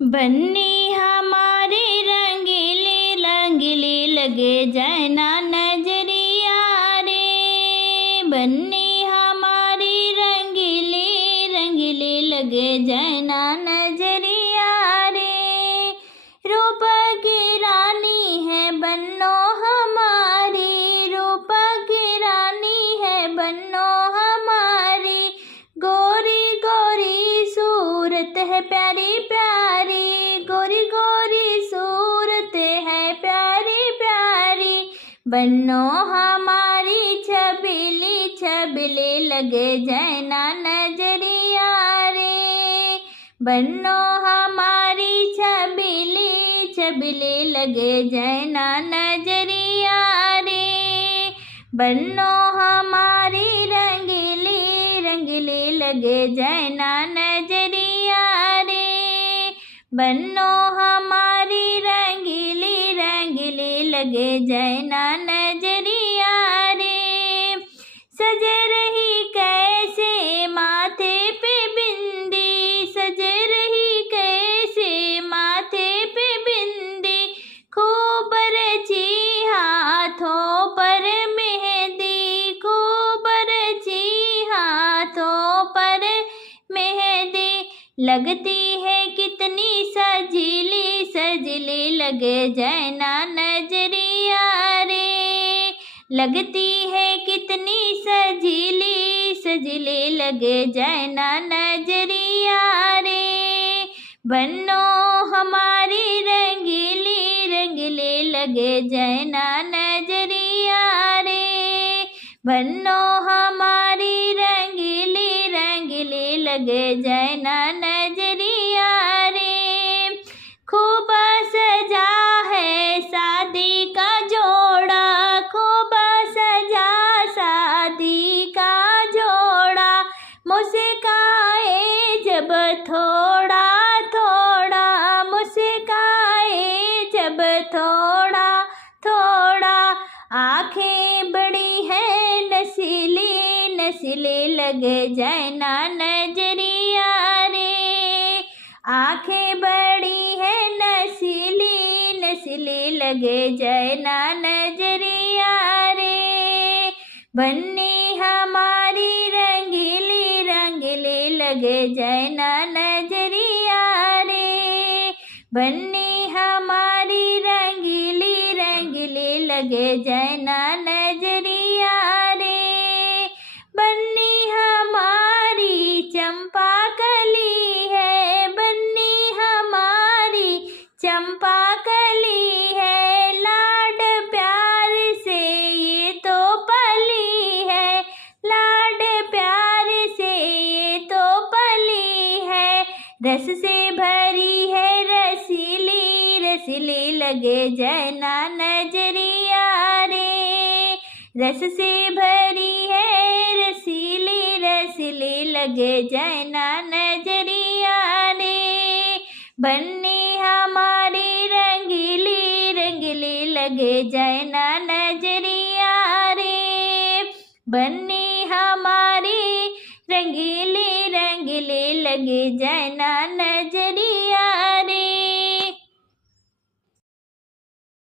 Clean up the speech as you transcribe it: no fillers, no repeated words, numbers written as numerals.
बन्नी हमारी रंगीली रंगीली लगे जाए ना नजरिया रे। बन्नी हमारी रंगीली रंगीली लगे जाए ना नजरिया रे। रूप की रानी है बन्नो हमारी, रूप की रानी है बन्नो हमारी। गोरी गोरी सूरत है प्यारी प्यारी, गोरी गोरी सूरत है प्यारी प्यारी। बन्नो हमारी छबीली छबीली लगे जाए ना नजरिया रे। बन्नो हमारी छबीली छबीली लगे जाए ना नजरिया रे। बन्नो हमारी रंगीली रंगीली लगे जाए ना नजरिया रे। बन्नो हमारी रंगीली रंगीली लगे जाए ना नजरिया रे। सज रही कैसे माथे पे बिंदी, सज रही कैसे माथे पे बिंदी। खूब रची हाथों पर मेहंदी, खूब रची हाथों पर मेहंदी। लगती है कितनी सजीली सजीली लगे जाए ना नजरिया रे। लगती है कितनी सजीली सजीली लगे जाए ना नजरिया रे। बन्नो हमारी रंगीली रंगीली लगे जाए ना नजरिया रे। बन्नो हमारी रंगीली रंगीली लगे जाए ना नजरिया रे। खूब सजा है शादी का जोड़ा, खूब सजा शादी का जोड़ा। मुस्काए जब थोड़ा थोड़ा, मुस्काए जब थोड़ा थोड़ा। आंखें बड़ी है नसीली नसीली लगे जाए ना नजरिया रे। आंखें बड़ी है नसीली नसीली लगे जाए ना नजरिया रे। बन्नी हमारी रंगीली रंगीली लगे जाए ना नजरिया रे। बन्नी हमारी रंगीली रंगीली लगे जाए ना नजरिया रे। बन्नी हमारी चंपा कली है, बन्नी हमारी चंपा कली है। लाड प्यार से ये तो पली है, लाड प्यार से ये तो पली है। रस से भरी है रसीली रसीली लगे जाए ना नजरिया रे। रस से भरी है रसीली रसीली लगे जाए ना नजरिया रे। बन्नी हमारी रंगीली रंगीली लगे जाए ना नजरिया रे। बन्नी हमारी रंगीली रंगीली लगे जाए ना नजरिया।